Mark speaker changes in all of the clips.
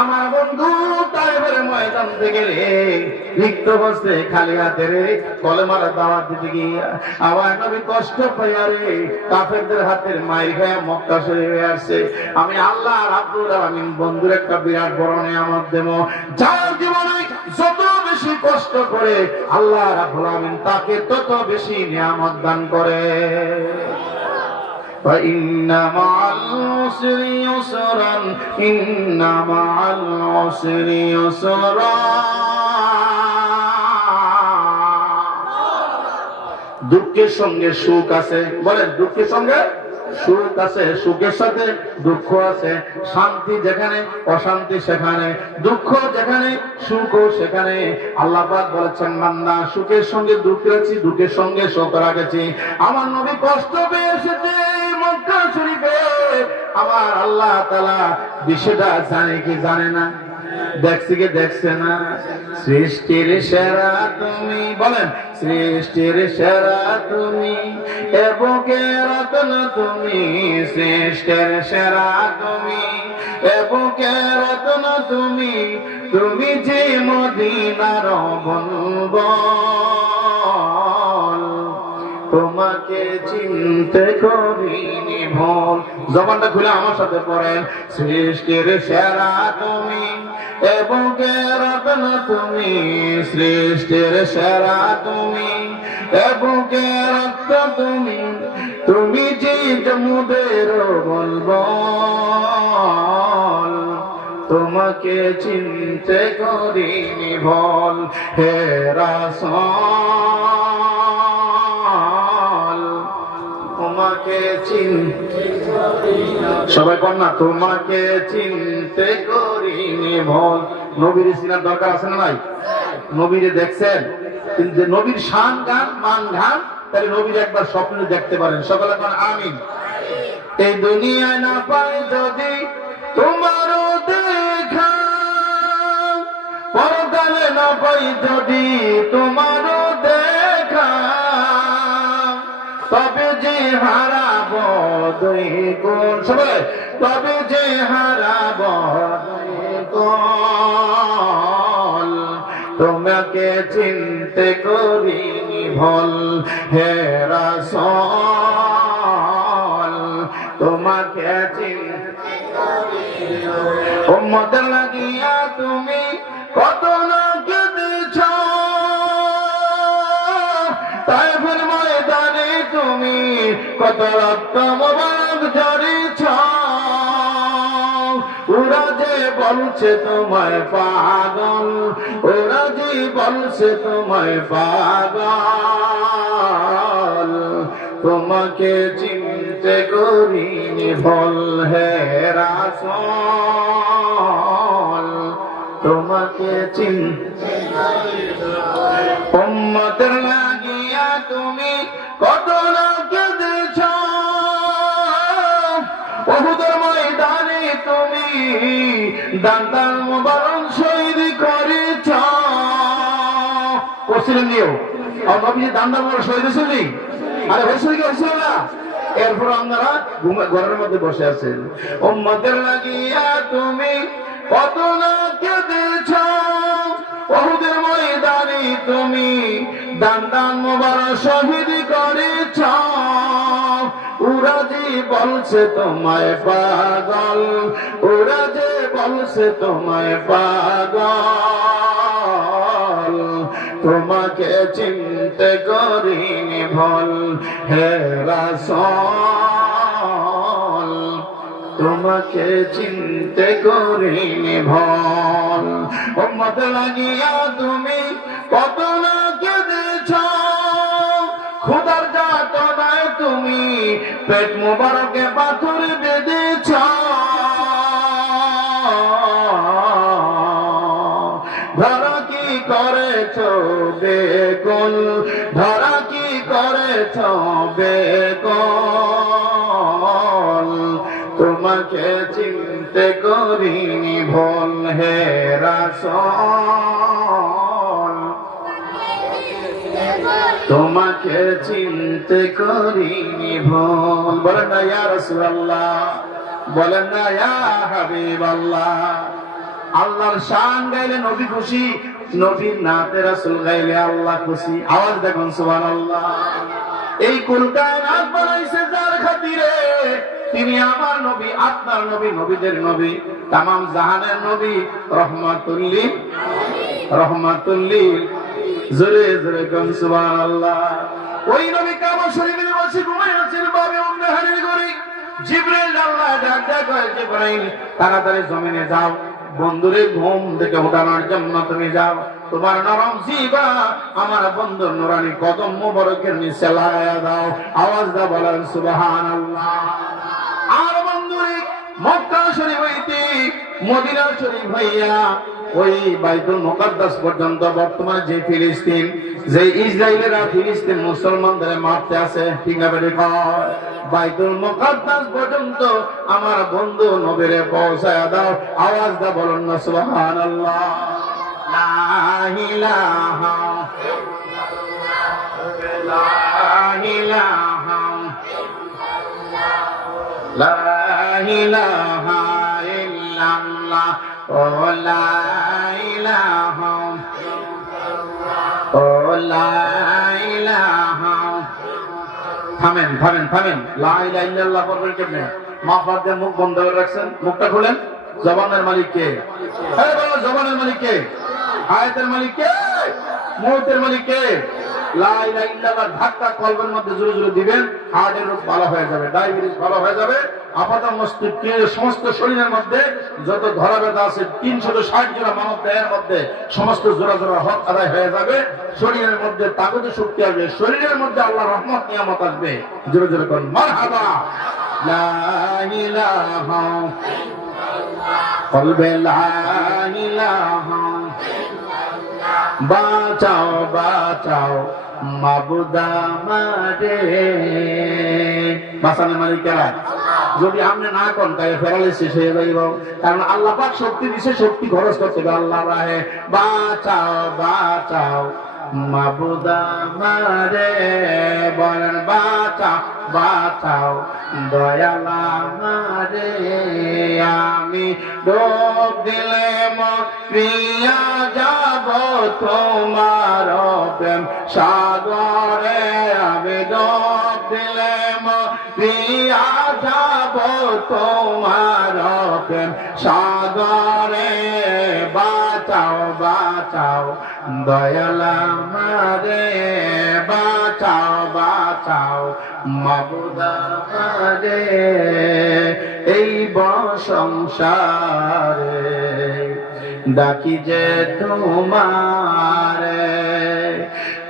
Speaker 1: আমার বন্ধু তাইবের ময়দান থেকে রে বসতে খালি হাতে রে, কলেমার দাওয়াত দিতে গিয়ে আমার নবী কষ্ট পাইয়া রে, কাফেরদের হাতের মায়ের খায়া মক্কা শরীফে আসছে। আমি আল্লাহ রাব্বুল আলামিন বন্ধুর একটা বিরাট বড় নিয়ামত দেব। যার জীবনে যত কষ্ট করে আল্লাহ রাব্বুল আলামিন তাকে তত বেশি নিয়ামত দান করে فإن مع العسر يسرا إن مع العسر يسرا দুঃখের সঙ্গে সুখ আছে বলেন দুঃখের সঙ্গে সুখ আছে সুখের সাথে দুঃখ আছে, শান্তি যেখানে, অশান্তি সেখানে, দুঃখ যেখানে, সুখ সেখানে। আল্লাহ পাক বলেছেন, মান্না, সুখের সঙ্গে দুঃখ দুঃখের সঙ্গে সুখ রাখেছি আমার নবী কষ্ট পেয়ে এসেছে শরীফে। আমার আল্লাহ তাআলা বিষয়টা জানে কি জানে না? দেখছি কি দেখছে না। সৃষ্টির সেরা তুমি, বলেন, সৃষ্টির সেরা তুমি রতন তুমি, সৃষ্টির সেরা তুমি এবকে রতন তুমি তুমি যে মদিনার বনবল তোমাকে চিনতে করিনি ভুল। জবানটা খুলে আমার সাথে পড়েন। সৃষ্টির সেরা তুমি এবং রত্ন তুমি, সৃষ্টির সেরা তুমি। এবং রত্ন তুমি তুমি যে জমুদের বলব তোমাকে চিনতে করিনি বল, হে রাসল। তোমাকে চিন সবাই কর না তোমাকে চিনতে করিনি ভল। নবীর সিনার দরকার আছে না নাই? নবীরে দেখছেন? কিন্তু নবীর শান গান, মান গান তাহলে নবীর একবার স্বপ্নে দেখতে পারেন। সকালে কোন আমিন। এই দুনিয়ায় না পাই যদি তোমারও দেখা, পরকালে না পাই যদি সবাই তবে যে হারাব গুণ তোমাকে চিনতে করিনি ভল। হে রাসল, তোমাকে চিনতে লাগিয়া তুমি কত তাই ফির ময়দানে তুমি কত রক্ত মোবারক বলছে তোমায় পাগল ওরা যে বলছে তোমায় পাগল। তোমাকে চিনতে করিনি ভল হে তোমাকে চিনতে উম্মতের লাগিয়া তুমি কত দান্তার মোবারক শহীদ করেছ যে মোবারক শহীদ হয়েছিলি আরে হয়েছিল কি, হয়েছিল না? এরপর আপনারা ঘরের মধ্যে বসে আছেন। উম্মতের লাগিয়া তুমি কত না কেঁদেছ। বহুদের ময়দানে তুমি দান দান মোবারক শহীদ করেছ যে বলছে তোমায় পাগল। ওরা বলছে তোমায় পাগল। তোমাকে চিনতে করিনি ভল, হে রাসল। তোমাকে চিনতে করিনি ভল। উম্মত লাগিয়া তুমি কত না কেঁদেছ? খুদার যাতনায় তুমি পেট মুবারকে পাথর বেঁধেছ। তোমাকে চিনতে করিনি ভুল হে রাসল। তোমাকে চিনতে করিনি ভুল। বলেন না, ইয়া রাসূলুল্লাহ। বলেন না, ইয়া হাবিবাল্লাহ। আল্লাহর শান গাইলে নবী খুশি, নবীর নাতে রাসূল গাইলে আল্লাহ খুশি। আওয়াজ দেখুন, সুবহানাল্লাহ। এই কুল কায়নাত বানাইছে যার খাতিরে তিনি আমার নবী, আপনার নবী, নবীদের নবী। তামাম জাহানের নবী রহমাতুল্লিল রহমাতুল্লিল জোরে জোরে কম সুবহানাল্লাহ। ওই নবী কাবা শরীফের বসে আছেন বাবে গরি জিবরাইল আল্লাহ ডাক ডাক করে জিবরাইল, তাড়াতাড়ি জমিনে যাও। বন্ধুরে ঘুম থেকে উঠানোর জন্য তুমি যাও। তোমার নরম জিবা আমার বন্ধুর নুরানি কদম মুবারকের নিচে দাও। আওয়াজ দা বলেন, সুবহানাল্লাহ। আর বন্ধুরে মক্কা শরীফ হইতে মদিনা শরীফ হইয়া ওই বাইতুল মুকাদ্দাস পর্যন্ত বর্তমানে যে ফিলিস্তিন যে ফিলিস্তিন মুসলমানদের মারতে আছে বাইতুল পর্যন্ত আমার বন্ধু নবীরে পৌঁছায় দাও, আওয়াজ দা বলুন না, সুবহানাল্লাহ। ইলাহা ইল্লাল্লাহ, ও লা ইলাহা ও লা ইলাহা। থামেন থামেন থামেন। লা ইলাহা ইল্লাল্লাহ বলবেন কেমনে? মা বাপদের মুখ বন্ধ করে রাখছেন। মুখটা খুলেন। জবানের মালিক কে? হ্যাঁ বলো জবানের মালিক কে? আয়াতের মালিক কে? মুহূর্তের মালিক কে? শরীরের মধ্যে যত শক্তি আসবে, শরীরের মধ্যে আল্লাহ রহমত, নিয়ামত আসবে। জোরে জোরে বাঁচাও বাঁচাও। যদি আপনি না করেন, তাহলে প্যারালিসিস হয়ে যাইব। কারণ আল্লাহ পাক শক্তি দিছে, শক্তি খরচ করতে হবে আল্লাহ রাহে। বাঁচাও বাঁচাও মাবুদা মারে বলেন, বাঁচাও বাঁচাও দয়ালা মারে আমি ডোব দিলে মরিয়া যাব তোমার প্রেম। সাগরে আমি ডোব দিলে মরিয়া যাব তোমার প্রেম। সাগরে বাঁচাও বাঁচাও, দয়ালা মারে বাঁচাও বাঁচাও, মাবুদা মারে এই সংসারে ডাকি যে তোমারে,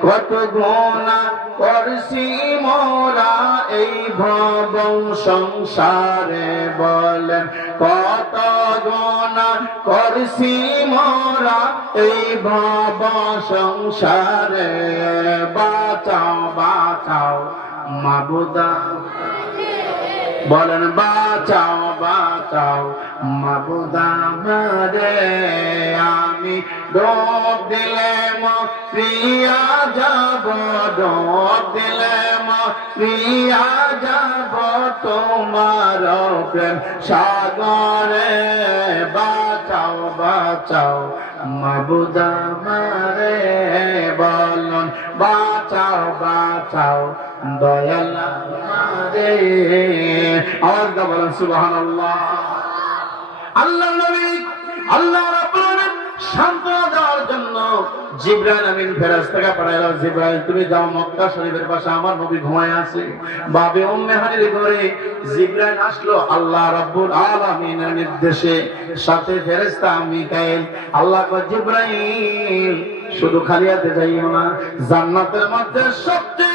Speaker 1: কত গোনা করছি মোরা এই ভব সংসারে বলেন, কত গোনা করছি মোরা এই ভব সংসারে, বাঁচাও বাঁচাও, মাবুদা। বলেন, বাঁচাও বাঁচাও মাবুদা মারে আমি ডোব দিলে প্রিয়া যাব, ডোব দিলে প্রিয়া যাব, তোমার প্রেম সাগরে বাঁচাও বাঁচাও। মাবুদা মারে বলন, বাঁচাও বাঁচাও। দয়ালা আসলো, আল্লাহ নির্দেশে। সাথে ফেরেশতা মিকাইল, আল্লাহ জিব্রাইল, শুধু খালি হাতে যাইও না, জান্নাতের মধ্যে সবচেয়ে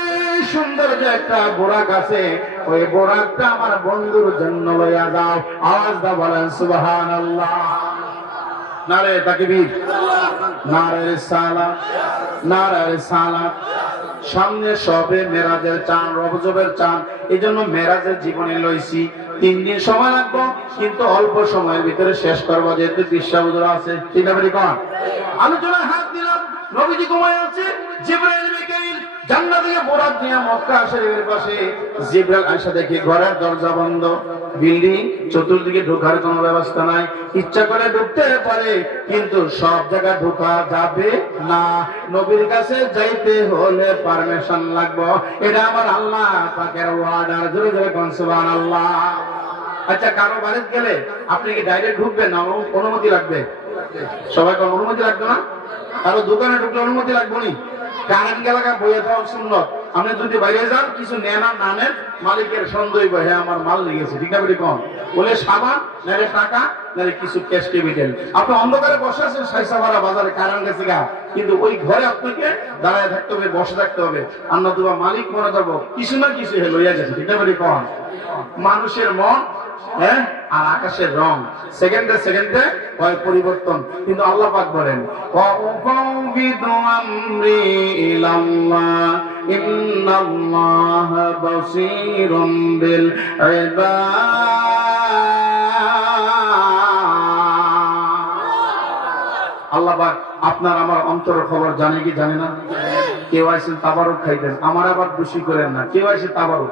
Speaker 1: সুন্দর যে একটা বোরাক আছে, ওই বোরাকটা আমার বন্ধুর জন্য লইয়া যাও। আওয়াজ দা বলেন সুবাহান আল্লাহ নারে তাকবীর, নারে সালা নারে সালা সামনে সবে মেরাজের চান রবজবের চান এই জন্য মেরাজের জীবনে লইছি। তিন দিন সময় লাগবো, কিন্তু অল্প সময়ের ভিতরে শেষ করব, যেহেতু বিশ্বাবুদরা আছে। চিন্তা করি কন আলোচনায় হাত দিলাম, নবীজি ঘুমায় আছে জান্নাত থেকে বোরাক নিয়ে মক্কা শরীফের পাশে ঘরের দরজা বন্ধ, বিল্ডিং চতুর্দিকে ঢোকার কোনো ব্যবস্থা নাই, ইচ্ছা করে ঢুকতে পারে, কিন্তু সব জায়গায় ঢোকা যাবে যাইতে হলে পারমিশন লাগবে। এটা আমার আল্লাহ পাকের আচ্ছা কারও বাড়িতে গেলে আপনি কি ডাইরেক্ট ঢুকবেন না? অনুমতি লাগবে? সবাই কোন অনুমতি লাগবে না? কারও দোকানে ঢুকলে অনুমতি লাগবে নি? এলাকা বইয়ে থাকা আপনি যদি বাইরে যান, কিছু নেন আর মালিকের সন্দেহ বহে আমার মাল লেগেছে ঠিক কম বলে সাবান নাহলে টাকা নাহলে কিছু ক্যাশ আপনি অন্ধকারে বসে আছেন বাজারে গেছে গা। কিন্তু ওই ঘরে আপনাকে দাঁড়ায় থাকতে হবে, বসে থাকতে হবে। আন্না তোমার মালিক মনে করব, কিছু না কিছু হে লইয়া গেছে, ঠিক বেটি কম মানুষের মন হ্যাঁ আর আকাশের রং। সেকেন্ডে সেকেন্ডে হয় পরিবর্তন। কিন্তু আল্লাহ পাক বলেন وَأُفَوِّضُ أَمْرِي إِلَى اللَّهِ إِنَّ اللَّهَ بَصِيرٌ بِالْعِبَادِ আল্লাহ পাক আপনার আমার অন্তরের খবর জানে কি জানে না কেউ আইসেন তাবারক খাইতেন আমার আবার দোষী করেন না কেউ আইসে তাবারক